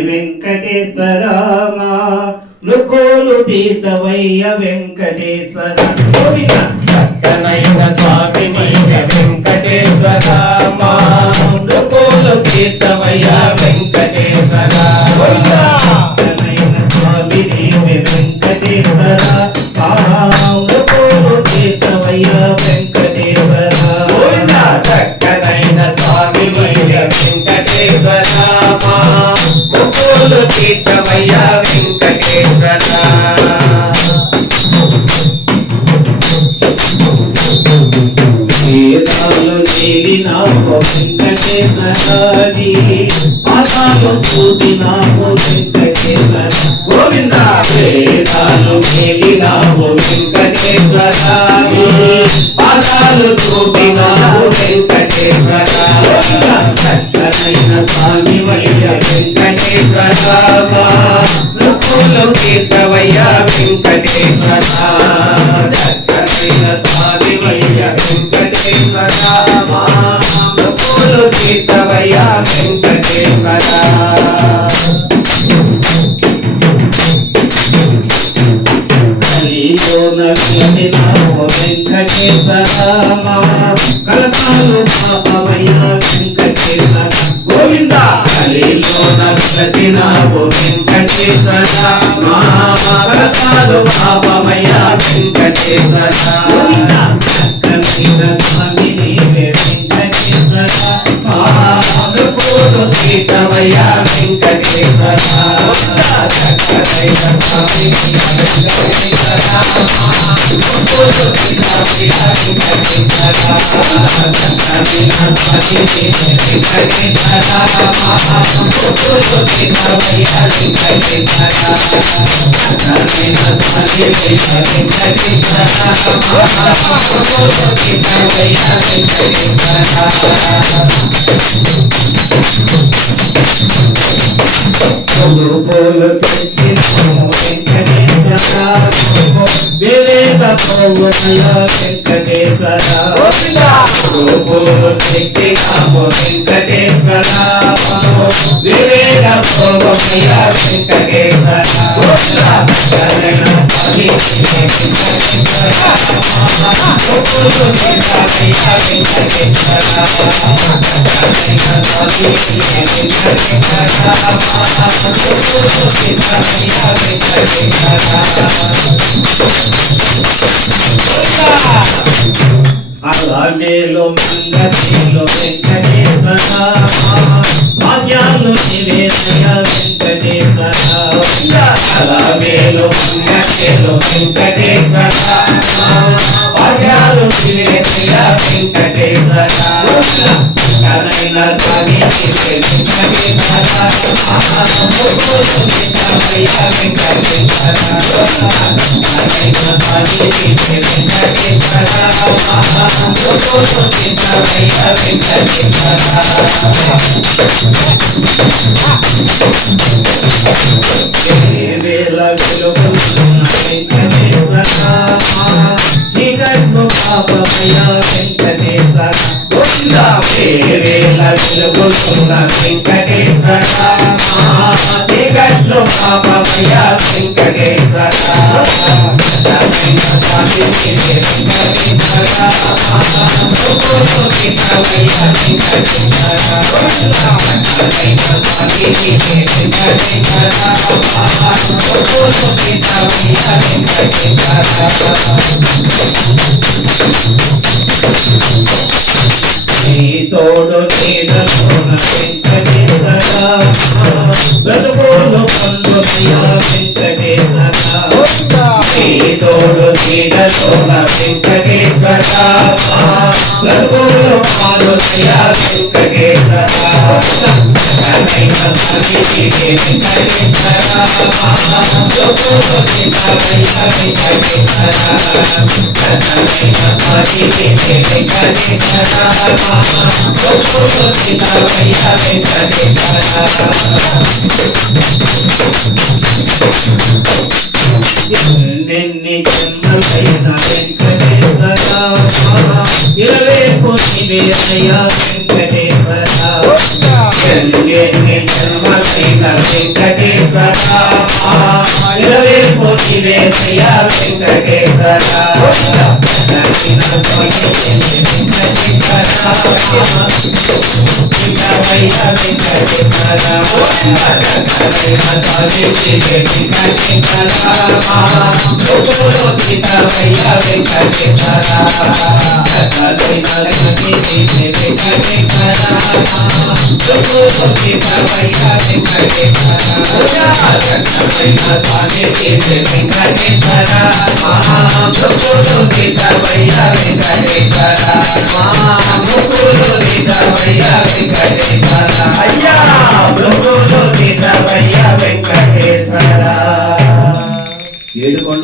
వెంకటేశ్వరామా మృకోలు తీతవయ్య వెంకటేశ్వర చక్కనైన స్వామి వెంకటేశ్వరామా మృకోలు తీతవయ్య వెంకటేశ్వర చక్కనైన స్వామి వెంకటేశ్వర మృకోలు తీతవయ్య వెంకటేశ్వర చక్కనైన స్వామి వెంకటేశ్వరామా మృకోలు తీతవయ్య వెంకటేశ్వర వేదాలు చేరినాము వెంకటేశ్వరాది పాదాలు చూడినాము వెంకటేశ్వర గోవింద వేదాలు చేరినాము వెంకటేశ్వరాది పాదాలు చూపినాము వెంకటేశ్వర చక్కనైన స్వామి వయ్య వెంకటేశ్వరామా మృకులు తీర్చవయ్య వెంకటేశ్వర చక్కనైన స్వామి వయ్య వెంకటేశ్వరామా మృకులు తీర్చవయ్య వెంకటేశ్వర కలిలోన వెలిసినాము వెంకటేశ్వరామా కలకాలు పాపమయ్య వెంకటేశ్వర గోవింద కలిలోన వెలసినావు వెంకటేశ్వరామా కలకాలు పాపమయ్య వెంకటేశ్వర చక్కనైన స్వామి నీవే వెంకటేశ్వర మృకులు తీర్చవయ్య వెంకటేశ్వర చక్కనైన స్వామి పూలు తెచ్చినాము వెంకటేశ్వర వేరేగా పోవనయ వెంకటేశ్వర పూలు తెచ్చినాము వెంకటేశ్వర వివేక పోవయ్య వెంకటేశ్వర అలామేలో మంగళలో వెంకటేశ్వర భాగ్యాలు నివేదయ వెంకటేశ్వర అలావేలు మంగళేలు వెంకటేశ్వర భాగ్యాలు వివేకయ వెంకటేశ్వర కనైన స్వామి వేల వెలుగున్న వెంకటేశ్వర చీకట్లు పాపమయ వెంకటేశ్వర వేల వెలుగుతున్న వెంకటేశ్వర చీకట్లు పాపమయ్య వెంకటేశ్వర నీ తోడు నీడలోన వెంకటేశ్వర బ్రతుకులు పండుమయ వెంకటేశ్వర నీ తోడు నీడలోన వెంకటేశ్వర బ్రతుకులు పాలుమయ్య వెంకటేశ్వర ఎన్ని జన్మలైన వెంకటేశ్వర 20 కోటి వేలయ వెంకటేశ్వర జన్మ వెంకటేశ్వర ఇరవై కోటి వేసయ్య వెంకటేశ్వర ఏడుకొండ